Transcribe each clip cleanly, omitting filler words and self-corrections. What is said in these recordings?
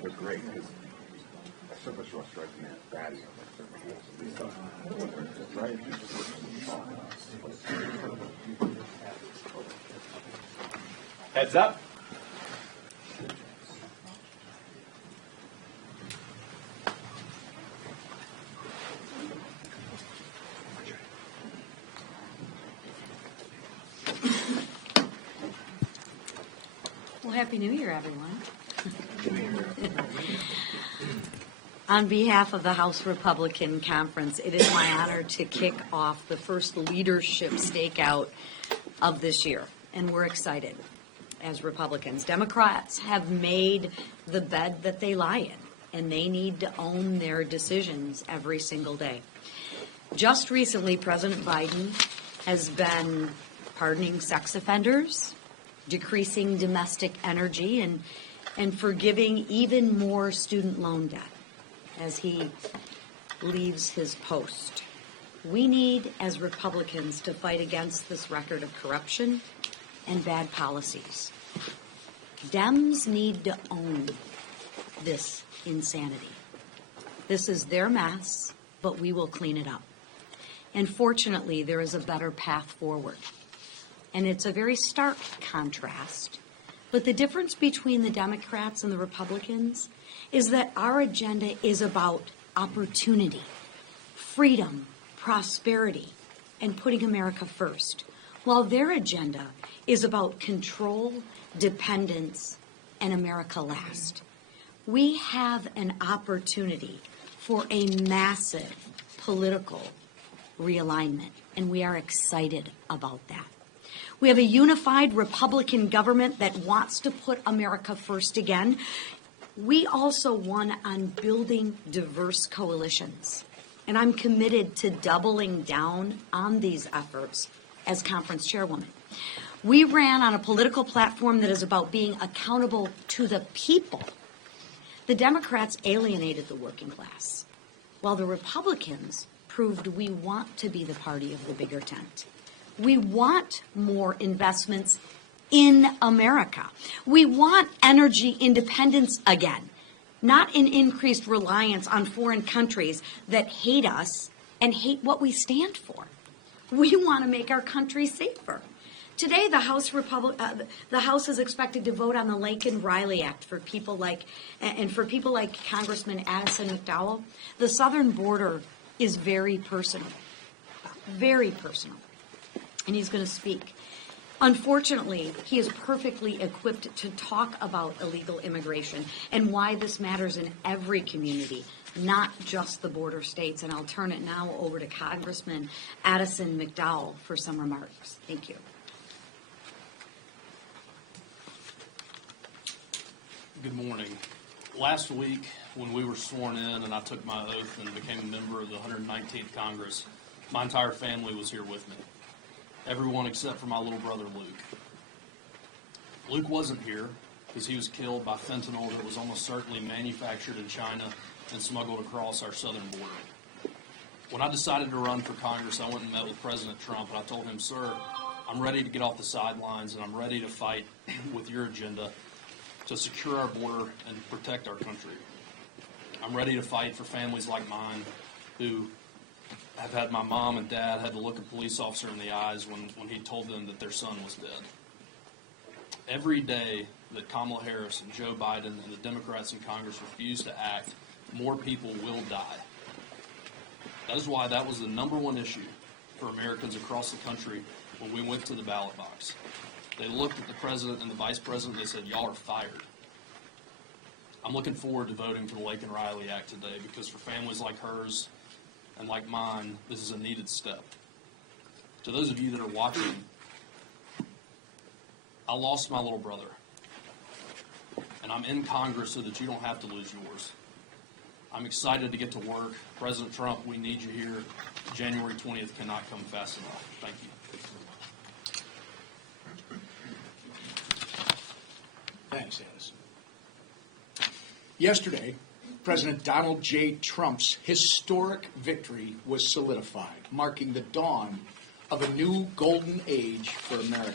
It was great because surface rush strikes me as batty on like certain pools and these stuff. Right? Heads up. Well, Happy New Year, everyone. On behalf of the House Republican Conference, it is my honor to kick off the first leadership stakeout of this year, and we're excited as Republicans. Democrats have made the bed that they lie in, and they need to own their decisions every single day. Just recently, President Biden has been pardoning sex offenders, decreasing domestic energy, and forgiving even more student loan debt as he leaves his post. We need, as Republicans, to fight against this record of corruption and bad policies. Dems need to own this insanity. This is their mess, but we will clean it up. And fortunately, there is a better path forward. And it's a very stark contrast. But the difference between the Democrats and the Republicans is that our agenda is about opportunity, freedom, prosperity, and putting America first, while their agenda is about control, dependence, and America last. We have an opportunity for a massive political realignment, and we are excited about that. We have a unified Republican government that wants to put America first again. We also won on building diverse coalitions, and I'm committed to doubling down on these efforts as conference chairwoman. We ran on a political platform that is about being accountable to the people. The Democrats alienated the working class, while the Republicans proved we want to be the party of the bigger tent. We want more investments in America. We want energy independence again, not an increased reliance on foreign countries that hate us and hate what we stand for. We want to make our country safer. Today, the House is expected to vote on the Lincoln-Riley Act for people like Congressman Addison McDowell. The southern border is very personal, and he's going to speak. Unfortunately, he is perfectly equipped to talk about illegal immigration and why this matters in every community, not just the border states. And I'll turn it now over to Congressman Addison McDowell for some remarks. Thank you. Good morning. Last week, when we were sworn in and I took my oath and became a member of the 119th Congress, my entire family was here with me. Everyone except for my little brother, Luke. Luke wasn't here because he was killed by fentanyl that was almost certainly manufactured in China and smuggled across our southern border. When I decided to run for Congress, I went and met with President Trump, and I told him, "Sir, I'm ready to get off the sidelines, and I'm ready to fight with your agenda to secure our border and protect our country. I'm ready to fight for families like mine who have had my mom and dad had to look a police officer in the eyes when he told them that their son was dead." Every day that Kamala Harris and Joe Biden and the Democrats in Congress refuse to act, more people will die. That is why that was the number one issue for Americans across the country when we went to the ballot box. They looked at the president and the vice president and they said, "Y'all are fired." I'm looking forward to voting for the Lincoln-Riley Act today because for families like hers and like mine, this is a needed step. To those of you that are watching, I lost my little brother, and I'm in Congress so that you don't have to lose yours. I'm excited to get to work. President Trump, we need you here. January 20th cannot come fast enough. Thank you. Thanks, Addison. Yesterday, President Donald J. Trump's historic victory was solidified, marking the dawn of a new golden age for America.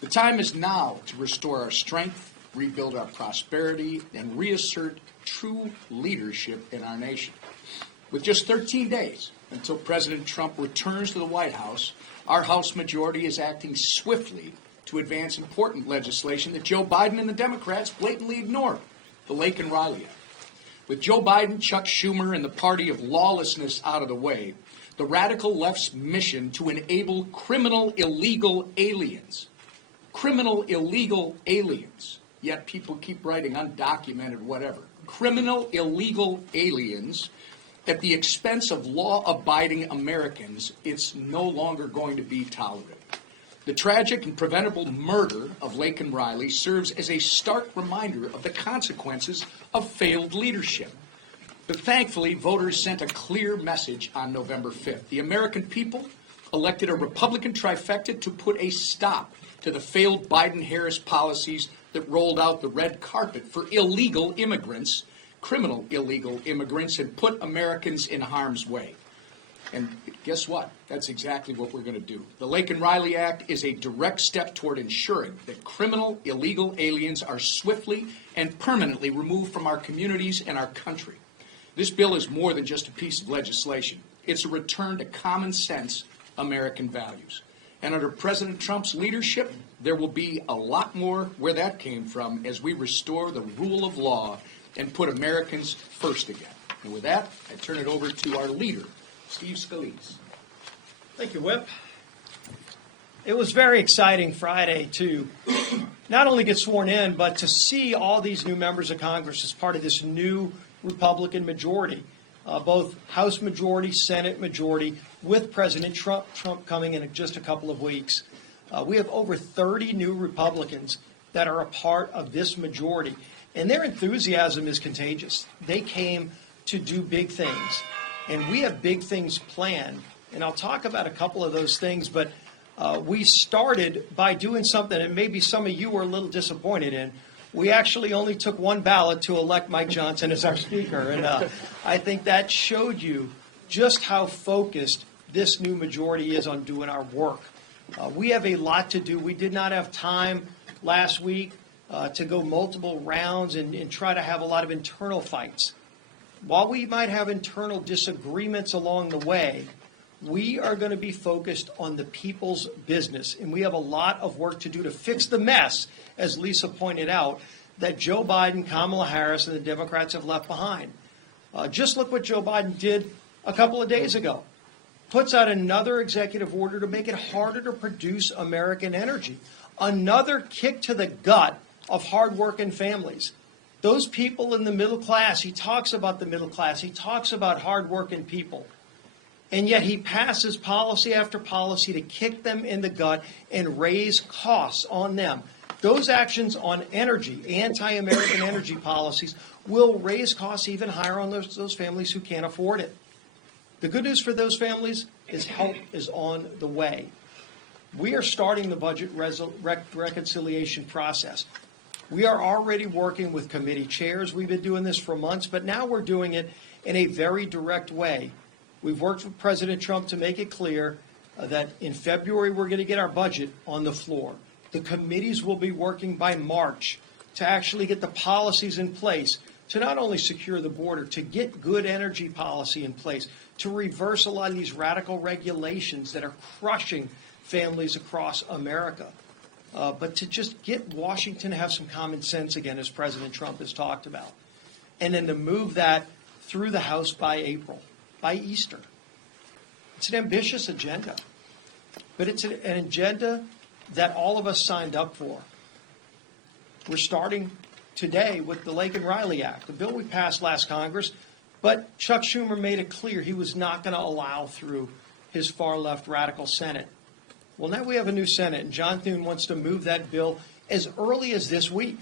The time is now to restore our strength rebuild our prosperity, and reassert true leadership in our nation. With just 13 days until President Trump returns to the White House, our House majority is acting swiftly to advance important legislation that Joe Biden and the Democrats blatantly ignored, the Lake and Riley Act. With Joe Biden, Chuck Schumer, and the party of lawlessness out of the way, the radical left's mission to enable criminal illegal aliens, yet people keep writing undocumented whatever, criminal illegal aliens at the expense of law-abiding Americans, it's no longer going to be tolerated. The tragic and preventable murder of Lake and Riley serves as a stark reminder of the consequences of failed leadership. But thankfully, voters sent a clear message on November 5th. The American people elected a Republican trifecta to put a stop to the failed Biden-Harris policies that rolled out the red carpet for illegal immigrants, criminal illegal immigrants, and put Americans in harm's way. And guess what? That's exactly what we're going to do. The Lake and Riley Act is a direct step toward ensuring that criminal illegal aliens are swiftly and permanently removed from our communities and our country. This bill is more than just a piece of legislation. It's a return to common sense American values. And under President Trump's leadership, there will be a lot more where that came from as we restore the rule of law and put Americans first again. And with that, I turn it over to our leader, Steve Scalise. Thank you, Whip. It was very exciting Friday to not only get sworn in, but to see all these new members of Congress as part of this new Republican majority, both House majority, Senate majority, with President Trump coming in just a couple of weeks. We have over 30 new Republicans that are a part of this majority, and their enthusiasm is contagious. They came to do big things, and we have big things planned. And I'll talk about a couple of those things, but we started by doing something that maybe some of you were a little disappointed in. We actually only took one ballot to elect Mike Johnson as our speaker, and I think that showed you just how focused this new majority is on doing our work. We have a lot to do. We did not have time last week to go multiple rounds and try to have a lot of internal fights. While we might have internal disagreements along the way, we are going to be focused on the people's business, and we have a lot of work to do to fix the mess, as Lisa pointed out, that Joe Biden, Kamala Harris, and the Democrats have left behind. Just look what Joe Biden did a couple of days ago. Puts out another executive order to make it harder to produce American energy. Another kick to the gut of hardworking families. Those people in the middle class, he talks about the middle class, he talks about hardworking people. And yet he passes policy after policy to kick them in the gut and raise costs on them. Those actions on energy, anti-American energy policies, will raise costs even higher on those families who can't afford it. The good news for those families is help is on the way. We are starting the budget reconciliation process. We are already working with committee chairs. We've been doing this for months, but now we're doing it in a very direct way. We've worked with President Trump to make it clear that in February we're going to get our budget on the floor. The committees will be working by March to actually get the policies in place to not only secure the border, to get good energy policy in place, to reverse a lot of these radical regulations that are crushing families across America, but to just get Washington to have some common sense again, as President Trump has talked about, and then to move that through the House by April. By Easter. It's an ambitious agenda, but it's an agenda that all of us signed up for. We're starting today with the Lake and Riley Act, the bill we passed last Congress, but Chuck Schumer made it clear he was not going to allow through his far-left radical Senate. Well, now we have a new Senate, and John Thune wants to move that bill as early as this week.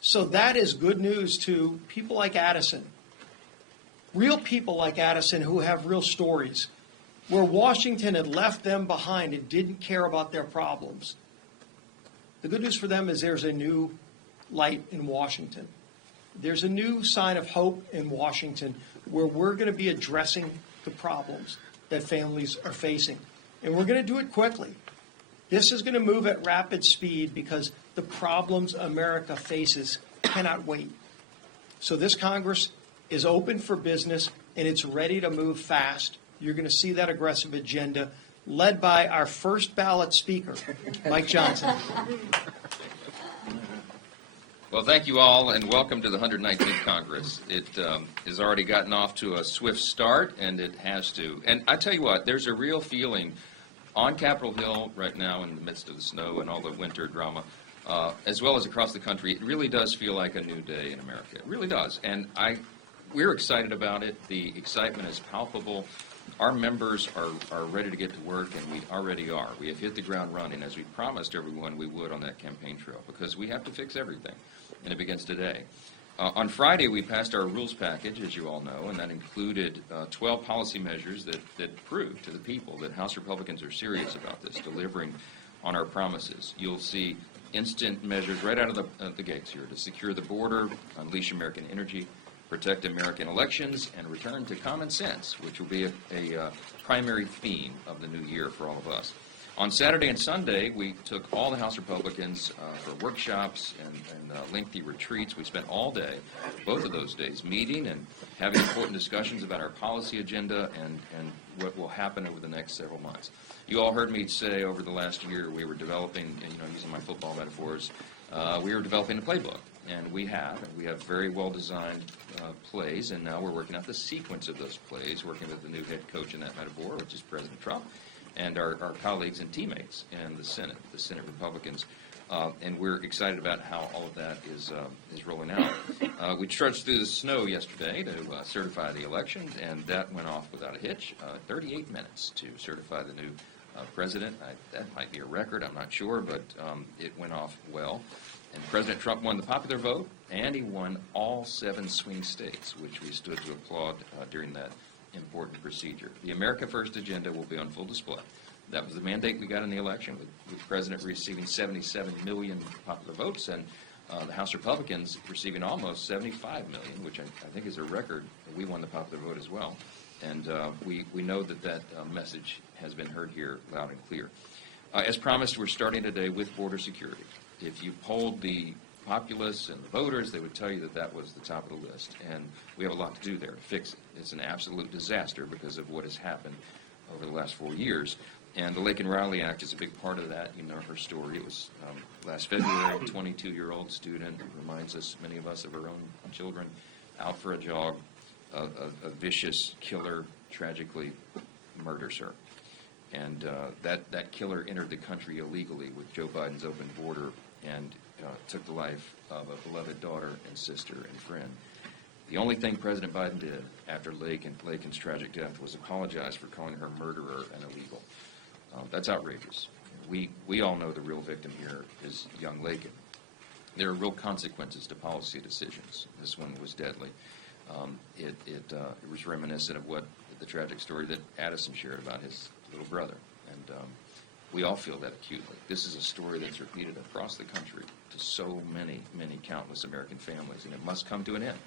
So that is good news to people like Addison. Real people like Addison who have real stories, where Washington had left them behind and didn't care about their problems. The good news for them is there's a new light in Washington. There's a new sign of hope in Washington where we're going to be addressing the problems that families are facing. And we're going to do it quickly. This is going to move at rapid speed because the problems America faces cannot wait. So this Congress is open for business, and it's ready to move fast. You're going to see that aggressive agenda led by our first ballot speaker, Mike Johnson. Well, thank you all, and welcome to the 119th Congress. It has already gotten off to a swift start, and it has to. And I tell you what, there's a real feeling on Capitol Hill right now in the midst of the snow and all the winter drama, as well as across the country. It really does feel like a new day in America. It really does. And we're excited about it. The excitement is palpable. Our members are ready to get to work, and we already are. We have hit the ground running, as we promised everyone we would on that campaign trail, because we have to fix everything, and it begins today. On Friday, we passed our rules package, as you all know, and that included 12 policy measures that prove to the people that House Republicans are serious about this, delivering on our promises. You'll see instant measures right out of the gates here to secure the border, unleash American energy, protect American elections, and return to common sense, which will be a primary theme of the new year for all of us. On Saturday and Sunday, we took all the House Republicans for workshops and lengthy retreats. We spent all day, both of those days, meeting and having important discussions about our policy agenda and what will happen over the next several months. You all heard me say over the last year we were developing, using my football metaphors, we were developing a playbook. And we have very well-designed plays, and now we're working out the sequence of those plays, working with the new head coach in that metaphor, which is President Trump, and our colleagues and teammates in the Senate Republicans. And we're excited about how all of that is rolling out. We trudged through the snow yesterday to certify the election, and that went off without a hitch. 38 minutes to certify the new president. That might be a record, I'm not sure, but it went off well. And President Trump won the popular vote, and he won all 7 swing states, which we stood to applaud during that important procedure. The America First agenda will be on full display. That was the mandate we got in the election, with the President receiving 77 million popular votes, and the House Republicans receiving almost 75 million, which I think is a record. We won the popular vote as well. And we know that message has been heard here loud and clear. As promised, we're starting today with border security. If you polled the populace and the voters, they would tell you that was the top of the list. And we have a lot to do there to fix it. It's an absolute disaster because of what has happened over the last 4 years. And the Lake and Riley Act is a big part of that. You know her story. It was last February, a 22-year-old student who reminds us, many of us, of our own children, out for a jog. A vicious killer tragically murders her. And that killer entered the country illegally with Joe Biden's open border and took the life of a beloved daughter and sister and friend. The only thing President Biden did after Lakin's tragic death was apologize for calling her murderer and illegal. That's outrageous. We all know the real victim here is young Lakin. There are real consequences to policy decisions. This one was deadly. It was reminiscent of the tragic story that Addison shared about his little brother. And we all feel that acutely. This is a story that's repeated across the country to so many countless American families, and it must come to an end.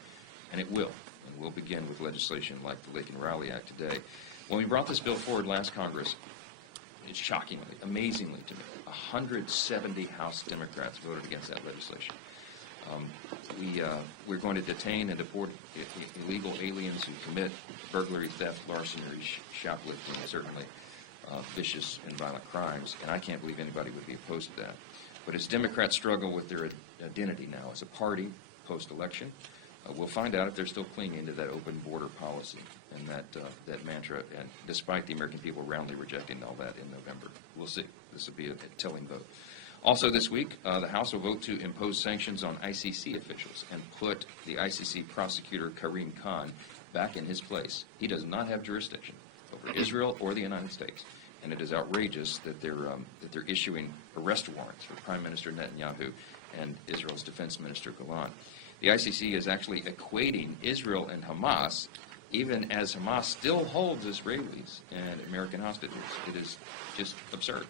And it will. And we'll begin with legislation like the Lake and Riley Act today. When we brought this bill forward last Congress, it's shockingly, amazingly to me, 170 House Democrats voted against that legislation. We're going to detain and deport illegal aliens who commit burglary, theft, larceny, shoplifting, and certainly vicious and violent crimes, and I can't believe anybody would be opposed to that. But as Democrats struggle with their identity now as a party post-election, we'll find out if they're still clinging to that open border policy and that mantra, and despite the American people roundly rejecting all that in November. We'll see. This will be a telling vote. Also this week, the House will vote to impose sanctions on ICC officials and put the ICC prosecutor Karim Khan back in his place. He does not have jurisdiction over Israel or the United States, and it is outrageous that they're issuing arrest warrants for Prime Minister Netanyahu and Israel's Defense Minister Gallant. The ICC is actually equating Israel and Hamas, even as Hamas still holds Israelis and American hostages. It is just absurd.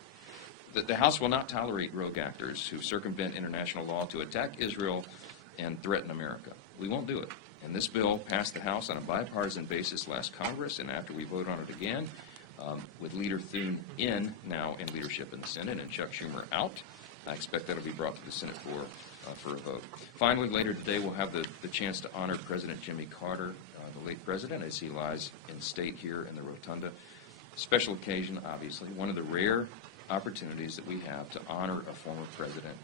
The House will not tolerate rogue actors who circumvent international law to attack Israel and threaten America. We won't do it. And this bill passed the House on a bipartisan basis last Congress, and after we vote on it again, with Leader Thune now in leadership in the Senate and Chuck Schumer out, I expect that'll be brought to the Senate floor for a vote. Finally, later today, we'll have the chance to honor President Jimmy Carter, the late president, as he lies in state here in the Rotunda. Special occasion, obviously, one of the rare opportunities that we have to honor a former president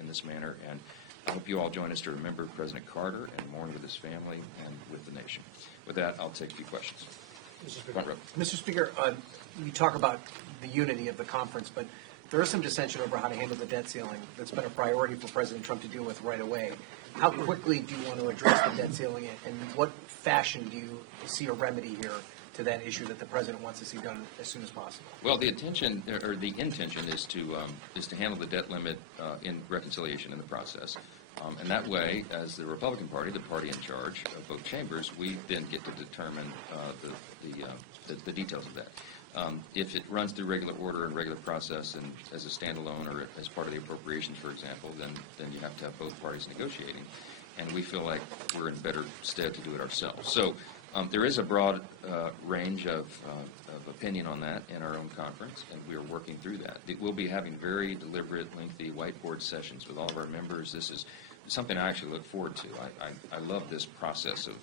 in this manner. And I hope you all join us to remember President Carter and mourn with his family and with the nation. With that, I'll take a few questions. Front row. Mr. Speaker, you talk about the unity of the conference, but there is some dissension over how to handle the debt ceiling. That's been a priority for President Trump to deal with right away. How quickly do you want to address the debt ceiling, and what fashion do you see a remedy here to that issue that the President wants to see done as soon as possible? Well, the intention is to handle the debt limit in reconciliation in the process. And that way, as the Republican Party, the party in charge of both chambers, we then get to determine the details of that. If it runs through regular order and regular process and as a standalone or as part of the appropriations, for example, then you have to have both parties negotiating. And we feel like we're in better stead to do it ourselves. So there is a broad range of opinion on that in our own conference, and we are working through that. We'll be having very deliberate, lengthy whiteboard sessions with all of our members. This is something I actually look forward to. I love this process of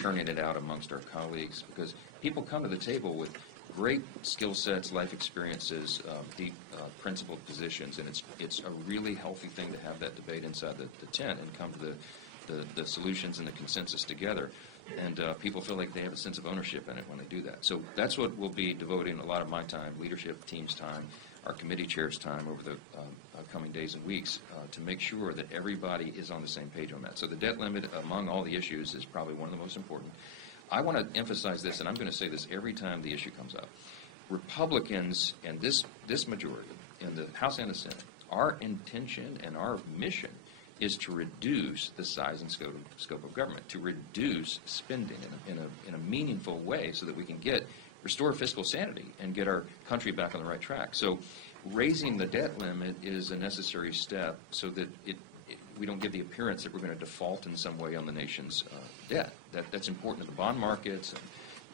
turning it out amongst our colleagues, because people come to the table with great skill sets, life experiences, deep principled positions, and it's a really healthy thing to have that debate inside the tent and come to the solutions and the consensus together. And people feel like they have a sense of ownership in it when they do that. So that's what we'll be devoting a lot of my time, leadership team's time, our committee chair's time over the coming days and weeks to make sure that everybody is on the same page on that. So the debt limit, among all the issues, is probably one of the most important. I want to emphasize this, and I'm going to say this every time the issue comes up. Republicans and this majority in the House and the Senate, our intention and our mission is to reduce the size and scope of government, to reduce spending in a meaningful way so that we can restore fiscal sanity and get our country back on the right track. So raising the debt limit is a necessary step so that we don't give the appearance that we're going to default in some way on the nation's debt. That's important to the bond markets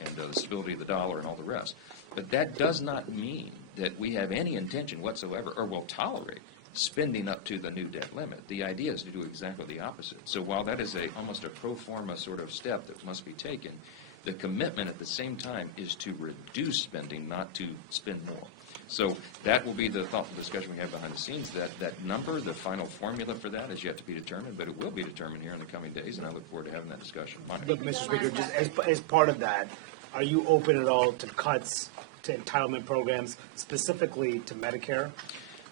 and the stability of the dollar and all the rest. But that does not mean that we have any intention whatsoever or will tolerate spending up to the new debt limit. The idea is to do exactly the opposite. So while that is almost a pro forma sort of step that must be taken, the commitment at the same time is to reduce spending, not to spend more. So that will be the thoughtful discussion we have behind the scenes. That number, the final formula for that, is yet to be determined, but it will be determined here in the coming days, and I look forward to having that discussion. But, Mr. Speaker, just as part of that, are you open at all to cuts to entitlement programs, specifically to Medicare?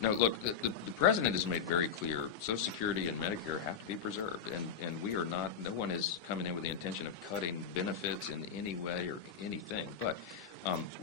No, look, the President has made very clear Social Security and Medicare have to be preserved, and we are not, no one is coming in with the intention of cutting benefits in any way or anything, but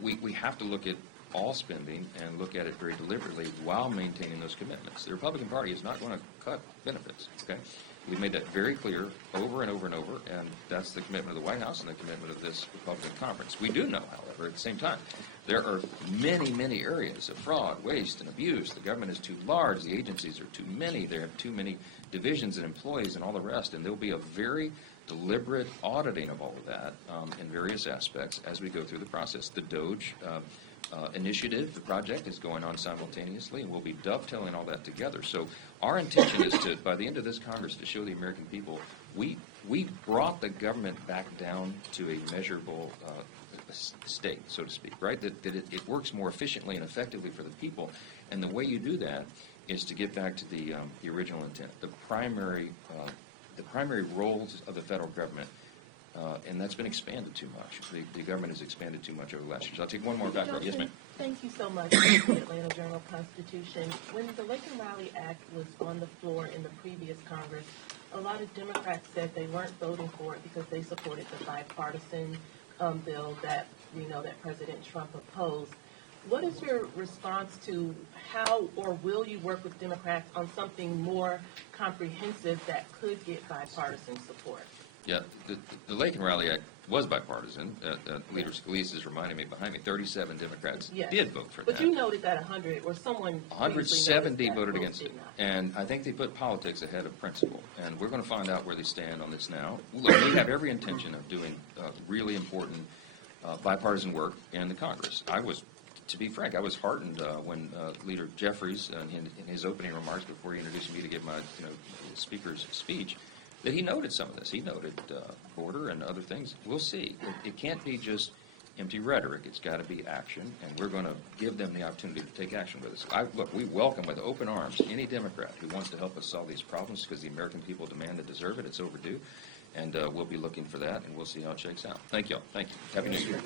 we have to look at all spending and look at it very deliberately while maintaining those commitments. The Republican Party is not going to cut benefits, okay? We've made that very clear over and over and over, and that's the commitment of the White House and the commitment of this Republican conference. We do know, however, at the same time, there are many, many areas of fraud, waste, and abuse. The government is too large. The agencies are too many. There are too many divisions and employees and all the rest, and there will be a very deliberate auditing of all of that in various aspects as we go through the process. The DOGE initiative, the project, is going on simultaneously, and we'll be dovetailing all that together. So our intention is to, by the end of this Congress, to show the American people we brought the government back down to a measurable state, so to speak, right? That it works more efficiently and effectively for the people. And the way you do that is to get back to the original intent, the primary roles of the federal government. And that's been expanded too much. The government has expanded too much over the last years. I'll take one more back row. Yes, ma'am. Thank you so much for the Atlanta Journal-Constitution. When the Lake and Raleigh Act was on the floor in the previous Congress, a lot of Democrats said they weren't voting for it because they supported the bipartisan bill that we know that President Trump opposed. What is your response to how or will you work with Democrats on something more comprehensive that could get bipartisan support? Yeah, the Lake and Raleigh Act was bipartisan. Leader Scalise is reminding me behind me, 37 Democrats did vote for that. But you noted that 100 or someone 170 voted against it. And I think they put politics ahead of principle. And we're going to find out where they stand on this now. Look, we have every intention of doing really important bipartisan work in the Congress. I was to be frank, I was heartened when Leader Jeffries, in his opening remarks before he introduced me to give my speaker's speech, that he noted some of this. He noted border and other things. We'll see. It can't be just empty rhetoric. It's got to be action, and we're going to give them the opportunity to take action with us. Look, we welcome with open arms any Democrat who wants to help us solve these problems because the American people demand and deserve it. It's overdue, and we'll be looking for that, and we'll see how it shakes out. Thank you all. Thank you. Happy New Year.